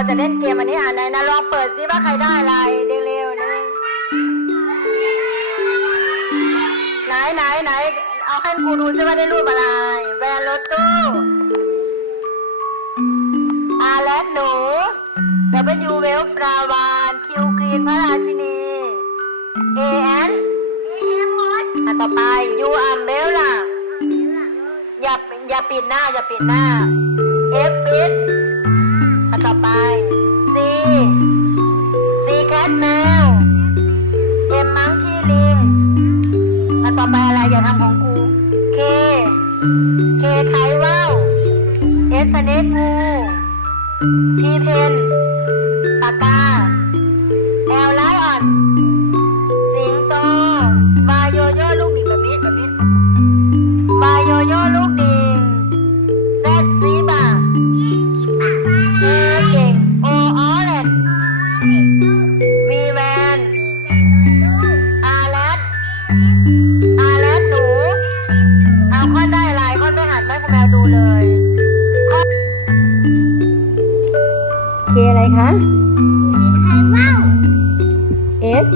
เราจะเล่นเกมอันนี้อ่านไหนนะลองเปิดซิว่าใครได้อะไรเร็วๆนะไหนไหนไหนเอาให้ครูดูซิว่าได้รูปอะไร แวนรถตู้อาแลดหนูดับเบิลยูเวลปลาวานคิวครีนพระราชินีเอแอนอันต่อไปยูอัมเบลล่ะอย่าอย่าปิดหน้าอย่าปิดหน้า F ฟิตอันต่อไป C C แคทแมว M มังคีลิงอันต่อไปอะไรอย่าทำของกู K K ไขว่าว S สเนกงู เคอะไรคะ S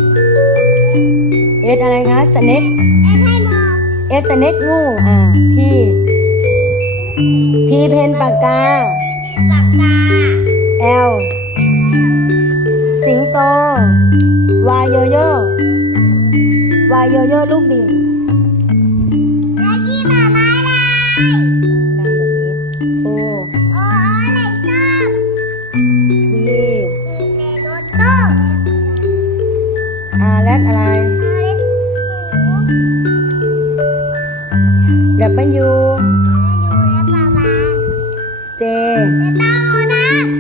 S อะไรคะสเน็กเอสเน็กงูอ่าพีพีเพนปากกาแอลสิงโตวายโยโย่วายโยโย่ลูกดิ่งดั W J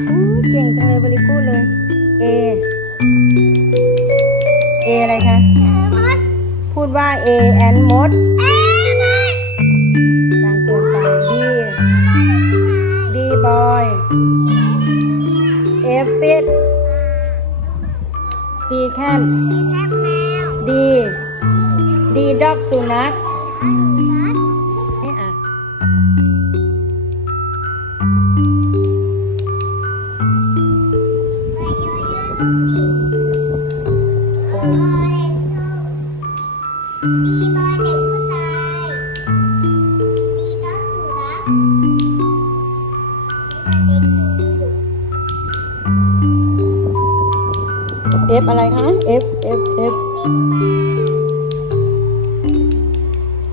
อู้เก่งจังเลยบริกูดเลย A A อะไรคะ พูดว่า A and มดดังเกินไป D D boy F fit C cat D D dog สุนัข เด็กผู้ชายมีน้องสุนัขมีสเต็ก F อะไรคะ F F F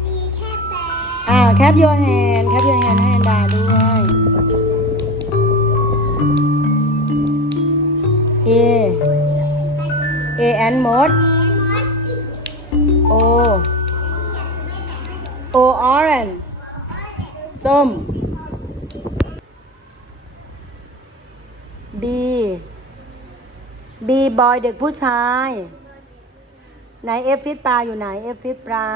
สีแค่แปดอ่าแคป your hand แคป your hand ให้แอนดาด้วย and มด O O orange ส้ม B B บอยเด็กผู้ชายไหน F ฟิตปลาอยู่ไหน F ฟิตปลา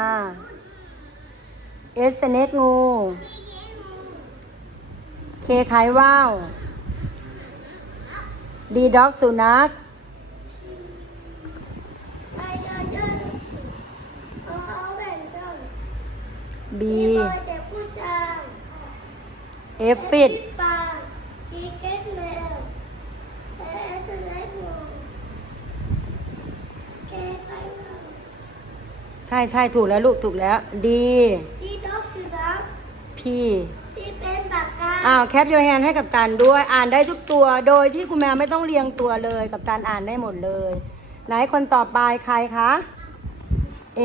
S สเน็กงู K ไขว่าว D ด็อกสุนัข ไปเดินเดินเอาเอาแบ่งกัน B มีบอลเด็กผู้ชาย F ฟิต ปลาสีแค่แมวเอสไลด์หมูแกไปเอาใช่ใช่ถูกแล้วลูกถูกแล้ว D พี่น้องสุนัข P พี่เป็นปากกาอ้าวแคป your hand ให้กับตันด้วยอ่านได้ทุกตัวโดยที่คุณแม่ไม่ต้องเรียงตัวเลยกับตันอ่านได้หมดเลย ไหนคนต่อไปใครคะ A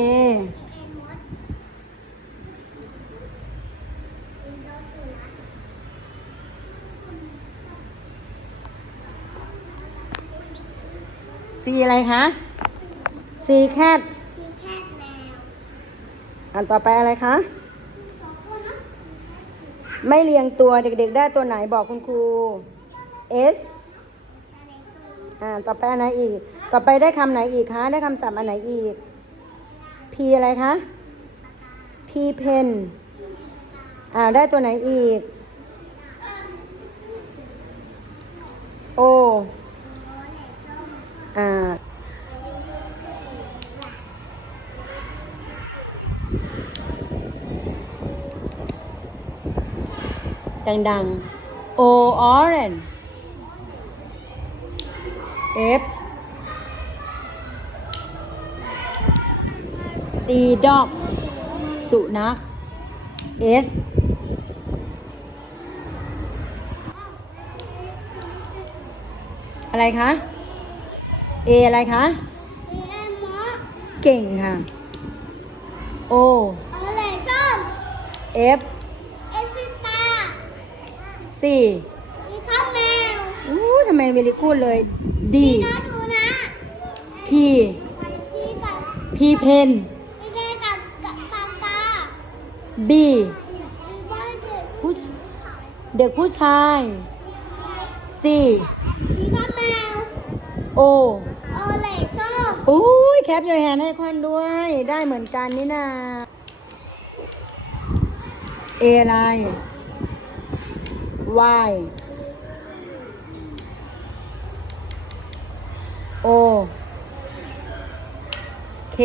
สีอะไรคะ C cat สีแค่แมวอ่านต่อไปอะไรคะสองคนนะไม่เรียงตัวเด็กๆ ได้ตัวไหนบอกคุณครู S อ่า ต่อไปอันไหนอีก ต่อไปได้คำไหนอีกคะ ได้คำศัพท์อันไหนอีก P อะไรคะ P pen อ่า ได้ตัวไหนอีก O อ่าดังๆ O orange F D dog สุนัข S อะไรคะ A อะไรคะเอ็มมอเก่งค่ะ O อะไรส้ม F เอฟฟิตา C สีข้าวแมวอู้ทำไมเวลิกูดเลย D นอทูนะ P ทีกับ P เพนพีเกกับกับปากกา B มีบ้านเด็กผู้เด็กผู้ชาย C สีข้าวแมว O โอเล่ส้ม อุ้ยแคปยอยแฮนให้ควันด้วย ได้เหมือนกันนี่นาเอะไร Y O K